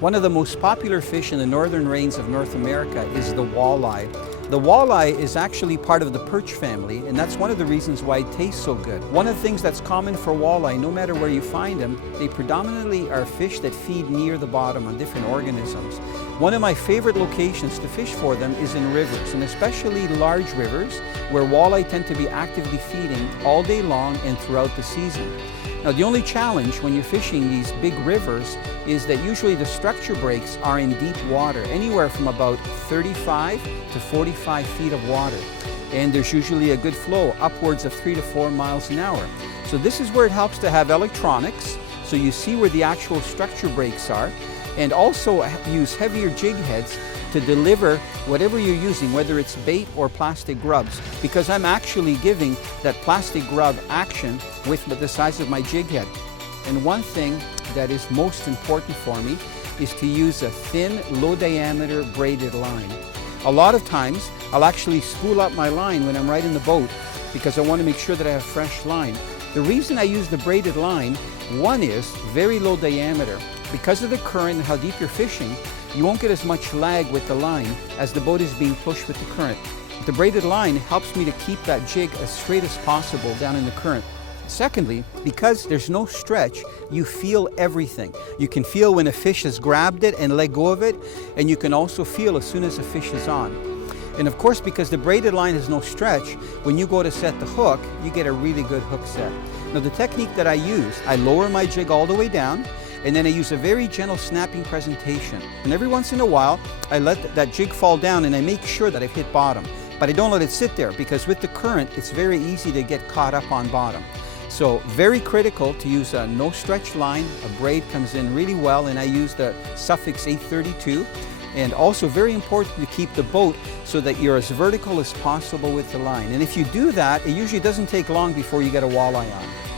One of the most popular fish in the northern ranges of North America is the walleye. The walleye is actually part of the perch family, and that's one of the reasons why it tastes so good. One of the things that's common for walleye, no matter where you find them, they predominantly are fish that feed near the bottom on different organisms. One of my favorite locations to fish for them is in rivers, and especially large rivers, where walleye tend to be actively feeding all day long and throughout the season. Now, the only challenge when you're fishing these big rivers is that usually the structure breaks are in deep water, anywhere from about 35 to 45 feet of water. And there's usually a good flow, upwards of 3 to 4 miles an hour. So this is where it helps to have electronics, so you see where the actual structure breaks are, and also use heavier jig heads to deliver whatever you're using, whether it's bait or plastic grubs, because I'm actually giving that plastic grub action with the size of my jig head. And one thing that is most important for me is to use a thin, low diameter braided line. A lot of times I'll actually spool up my line when I'm right in the boat because I want to make sure that I have fresh line. The reason I use the braided line, one is very low diameter. Because of the current and how deep you're fishing, you won't get as much lag with the line as the boat is being pushed with the current. The braided line helps me to keep that jig as straight as possible down in the current. Secondly, because there's no stretch, you feel everything. You can feel when a fish has grabbed it and let go of it, and you can also feel as soon as a fish is on. And of course, because the braided line has no stretch, when you go to set the hook, you get a really good hook set. Now, the technique that I use, I lower my jig all the way down, and then I use a very gentle snapping presentation. And every once in a while, I let that jig fall down and I make sure that I've hit bottom. But I don't let it sit there because with the current, it's very easy to get caught up on bottom. So very critical to use a no stretch line. A braid comes in really well, and I use the Sufix 832. And also very important to keep the boat so that you're as vertical as possible with the line. And if you do that, it usually doesn't take long before you get a walleye on.